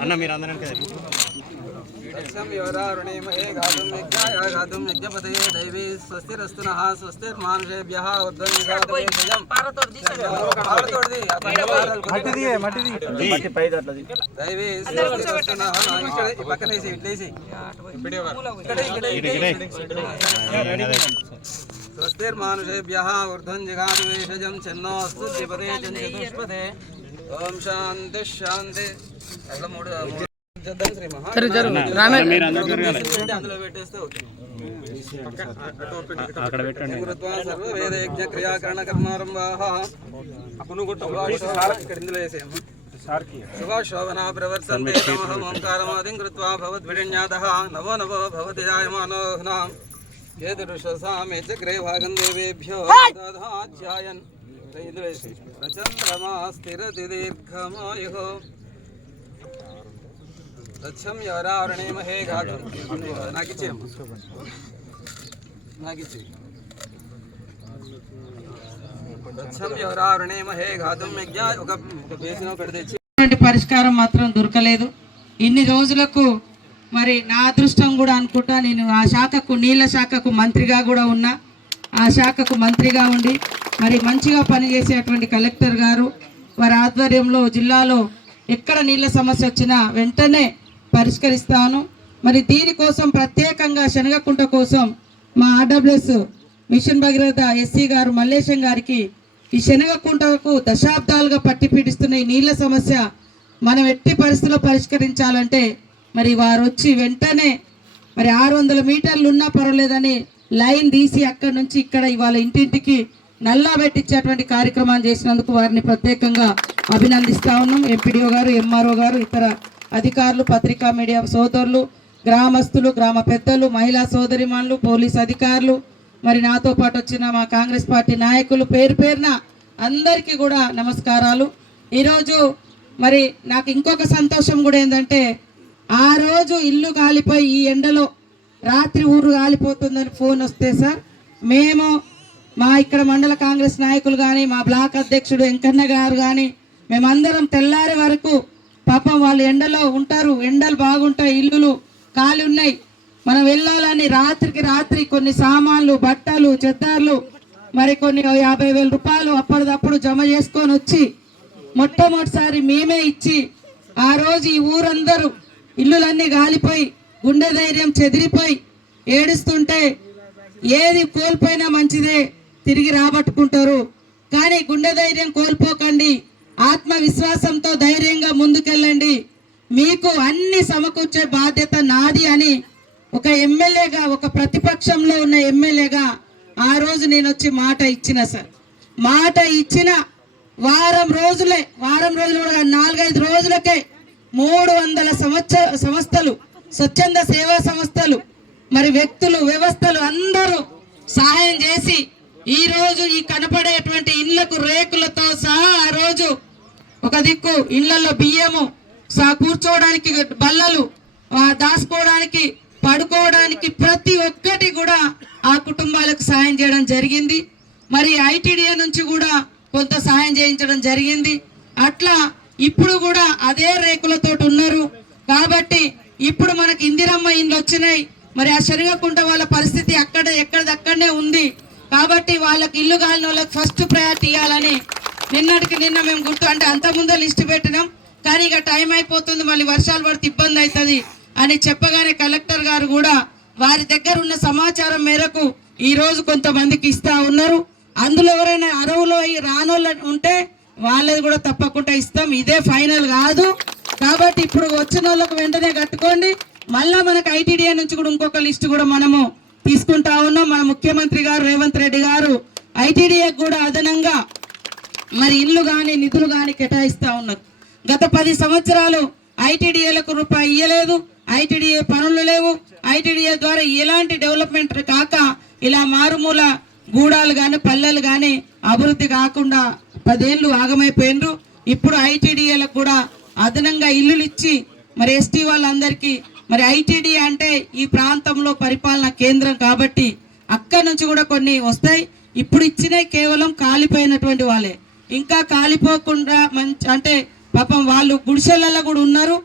అన్న మీరు అందరూ యువరారుణీమహే గాతుం యజ్ఞాయ గాతుం యజ్ఞపతయే దైవీ స్వస్తిరస్తు నః స్వస్తిర్మానుషేభ్యः ఉద్వం విధాతవేషయం పారతోడిది ఆ పైన పారాలు దైవీ స్వస్తిరస్తు నః ఇక్కడ ఈ పక్కన వేసి ఇట్లా వేసి ఇక్కడ ఇక్కడ ఇక్కడ స్వస్తిర్మానుషేభ్యः ఊర్ధ్వం జగాదివేషజం చెన్నోస్తు ద్విపదే చతుష్పదే ఓం శాంతి శాంతి అట్లా మూడు మూడు చేద్దాం శ్రీ మహా జరుగు జరుగు రామే మీరు అందరూ అందులో పెట్టేస్తే ఓకే అక్కడ పెట్టండి కృత్వా సర్వ వేద యజ్ఞ క్రియాకరణ కర్మారంభాః ఇక్కడ ఇందులో వేసేయమ్మ శుభశోభనా ప్రవర్తంతే తమహం ఓంకారమాదిం కృత్వా భవద్విడిన్యాదః నవో నవో భవతి జాయమానోహ్నాం ఏదృశసామే చక్రే భాగం దేవేభ్యో వేసి ప్రచంద్రమా స్థిరతి దీర్ఘమాయుః తచ్చం ఎవరావరణేమహే ఘాటు నాకు ఇచ్చేయమ్మ నాకు ఇచ్చేయి తచ్చం ఎవరావరణేమహే ఘాతం యజ్ఞ ఒక ఒక బేసిన్ ఎటువంటి పరిష్కారం మాత్రం దొరకలేదు. ఇన్ని రోజులకు మరి నా అదృష్టం కూడా అనుకుంటా నేను ఆ శాఖకు నీళ్ళ శాఖకు మంత్రిగా కూడా ఉన్నా. ఆ శాఖకు మంత్రిగా ఉండి మరి మంచిగా పనిచేసేటువంటి కలెక్టర్ గారు వారి ఆధ్వర్యంలో జిల్లాలో ఎక్కడ నీళ్ళ సమస్య వచ్చినా వెంటనే పరిష్కరిస్తాను. మరి దీనికోసం ప్రత్యేకంగా శనగకుంట కోసం మా ఆర్డబ్ల్యూఎస్ మిషన్ భగీరథ ఎస్సీ గారు మల్లేశం గారికి ఈ శనగకుంటకు దశాబ్దాలుగా పట్టి పీడిస్తున్న ఈ నీళ్ళ సమస్య మనం ఎట్టి పరిస్థితుల్లో పరిష్కరించాలంటే మరి వారు వచ్చి వెంటనే మరి ఆరు వందల మీటర్లు ఉన్నా పర్వాలేదని లైన్ తీసి అక్కడి నుంచి ఇక్కడ ఇవాళ ఇంటింటికి నల్లా పెట్టించేటువంటి కార్యక్రమాన్ని చేసినందుకు వారిని ప్రత్యేకంగా అభినందిస్తా ఉన్నాం. ఎంపీడీఓ గారు ఎంఆర్ఓ గారు ఇతర అధికారులు పత్రికా మీడియా సోదరులు గ్రామస్తులు గ్రామ పెద్దలు మహిళా సోదరిమణులు పోలీస్ అధికారులు మరి నాతో పాటు వచ్చిన మా కాంగ్రెస్ పార్టీ నాయకులు పేరు పేరున అందరికీ కూడా నమస్కారాలు. ఈరోజు మరి నాకు ఇంకొక సంతోషం కూడా ఏంటంటే ఆ రోజు ఇల్లు కాలిపోయి ఈ ఎండలో రాత్రి ఊరు కాలిపోతుందని ఫోన్ వస్తే సార్ మేము మా ఇక్కడ మండల కాంగ్రెస్ నాయకులు కానీ మా బ్లాక్ అధ్యక్షుడు వెంకన్న గారు కానీ మేమందరం తెల్లారి వరకు పాపం వాళ్ళు ఎండలో ఉంటారు ఎండలు బాగుంటాయి ఇల్లులు కాలి ఉన్నాయి. మనం వెళ్ళాలని రాత్రికి రాత్రి కొన్ని సామాన్లు బట్టలు చెత్తార్లు మరి కొన్ని యాభై వేల రూపాయలు అప్పటిదప్పుడు జమ చేసుకొని వచ్చి మొట్టమొదటిసారి మేమే ఇచ్చి ఆ రోజు ఈ ఊరందరూ ఇల్లులన్నీ గాలిపోయి గుండె ధైర్యం చెదిరిపోయి ఏడుస్తుంటే ఏది కోల్పోయినా మంచిదే తిరిగి రాబట్టుకుంటారు. కానీ గుండె ధైర్యం కోల్పోకండి ఆత్మవిశ్వాసంతో ధైర్యంగా ముందుకెళ్ళండి. మీకు అన్ని సమకూర్చే బాధ్యత నాది అని ఒక ఎమ్మెల్యేగా ఒక ప్రతిపక్షంలో ఉన్న ఎమ్మెల్యేగా ఆ రోజు నేను వచ్చి మాట ఇచ్చిన సార్. మాట ఇచ్చిన వారం రోజులే వారం రోజులు కూడా నాలుగైదు రోజులకే మూడు వందల సంవత్సర సంస్థలు స్వచ్ఛంద సేవా సంస్థలు మరి వ్యక్తులు వ్యవస్థలు అందరూ సహాయం చేసి ఈ రోజు ఈ కనపడేటువంటి ఇళ్ళకు రేకులతో సహా ఆ రోజు ఒక దిక్కు ఇళ్ళలో బియ్యము సహా కూర్చోవడానికి బల్లలు దాచుకోవడానికి పడుకోవడానికి ప్రతి ఒక్కటి కూడా ఆ కుటుంబాలకు సహాయం చేయడం జరిగింది. మరి ఐటీడీఏ నుంచి కూడా కొంత సహాయం చేయించడం జరిగింది. అట్లా ఇప్పుడు కూడా అదే రేకులతో ఉన్నారు. కాబట్టి ఇప్పుడు మనకి ఇందిరమ్మ ఇండ్లు వచ్చినాయి. మరి ఆ శనగకుంట వాళ్ళ పరిస్థితి అక్కడ ఎక్కడదక్కడనే ఉంది. కాబట్టి వాళ్ళకి ఇల్లు కాలిన వాళ్ళకి ఫస్ట్ ప్రయారిటీ ఇవ్వాలని నిన్నటికి నిన్న మేము గుర్తు అంటే అంత ముందే లిస్ట్ పెట్టినాం. కానీ ఇక టైం అయిపోతుంది మళ్ళీ వర్షాలు పడితే ఇబ్బంది అవుతుంది అని చెప్పగానే కలెక్టర్ గారు కూడా వారి దగ్గర ఉన్న సమాచారం మేరకు ఈ రోజు కొంతమందికి ఇస్తా ఉన్నారు. అందులో ఎవరైనా అరవులో రానోళ్ళు ఉంటే వాళ్ళది కూడా తప్పకుండా ఇస్తాం. ఇదే ఫైనల్ కాదు. కాబట్టి ఇప్పుడు వచ్చిన వాళ్ళకు వెంటనే కట్టుకోండి. మళ్ళా మనకు ఐటీడీఏ నుంచి కూడా ఇంకొక లిస్ట్ కూడా మనము తీసుకుంటా ఉన్నాం. మన ముఖ్యమంత్రి గారు రేవంత్ రెడ్డి గారు ఐటీడీఏ కూడా అదనంగా మరి ఇల్లు కానీ నిధులు కానీ కేటాయిస్తూ ఉన్నారు. గత పది సంవత్సరాలు ఐటీడీఏలకు రూపాయి ఇయ్యలేదు. ఐటీడీఏ పనులు లేవు. ఐటీడీఏ ద్వారా ఎలాంటి డెవలప్మెంట్ కాక ఇలా మారుమూల గూడాలు కానీ పల్లెలు కానీ అభివృద్ధి కాకుండా పదేళ్ళు ఆగమైపోయినరు ఇప్పుడు ఐటీడీఏలకు కూడా అదనంగా ఇల్లులు ఇచ్చి మరి ఎస్టీ వాళ్ళందరికీ మరి ఐటీడీ అంటే ఈ ప్రాంతంలో పరిపాలన కేంద్రం కాబట్టి అక్కడి నుంచి కూడా కొన్ని వస్తాయి. ఇప్పుడు ఇచ్చినవి కేవలం కాలిపోయినటువంటి వాళ్ళే. ఇంకా కాలిపోకుండా మంచి అంటే పాపం వాళ్ళు గుడిసెలలో కూడా ఉన్నారు.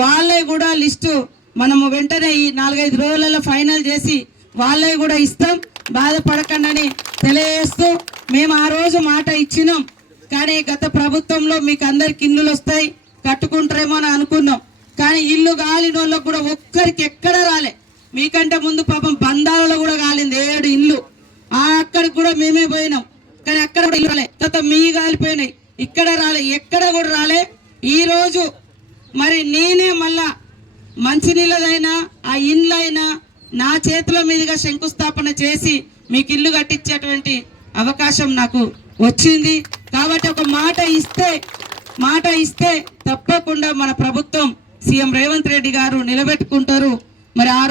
వాళ్ళే కూడా లిస్టు మనము వెంటనే ఈ నాలుగైదు రోజులలో ఫైనల్ చేసి వాళ్ళే కూడా ఇస్తాం. బాధపడకండి తెలియజేస్తూ మేము ఆ రోజు మాట ఇచ్చినాం. కానీ గత ప్రభుత్వంలో మీకు అందరికి ఇల్లులు వస్తాయి కట్టుకుంటారేమో అని అనుకున్నాం. కానీ ఇల్లు కాలిన వాళ్ళకు కూడా ఒక్కరికి ఎక్కడ రాలే. మీకంటే ముందు పాపం బంధాలలో కూడా కాలింది ఏడు ఇల్లు. అక్కడికి కూడా మేమే పోయినాం. కానీ అక్కడ కూడా ఇల్లు రాలే. తర్వాత మీ కాలిపోయినాయి ఇక్కడ రాలే ఎక్కడ కూడా రాలే. ఈరోజు మరి నేనే మళ్ళా మంచినీళ్ళదైనా ఆ ఇండ్లైనా నా చేతుల మీదుగా శంకుస్థాపన చేసి మీకు ఇల్లు కట్టించేటువంటి అవకాశం నాకు వచ్చింది. కాబట్టి ఒక మాట ఇస్తే మాట ఇస్తే తప్పకుండా మన ప్రభుత్వం సీఎం రేవంత్ రెడ్డి గారు నిలబెట్టుకుంటారు. మరి ఆ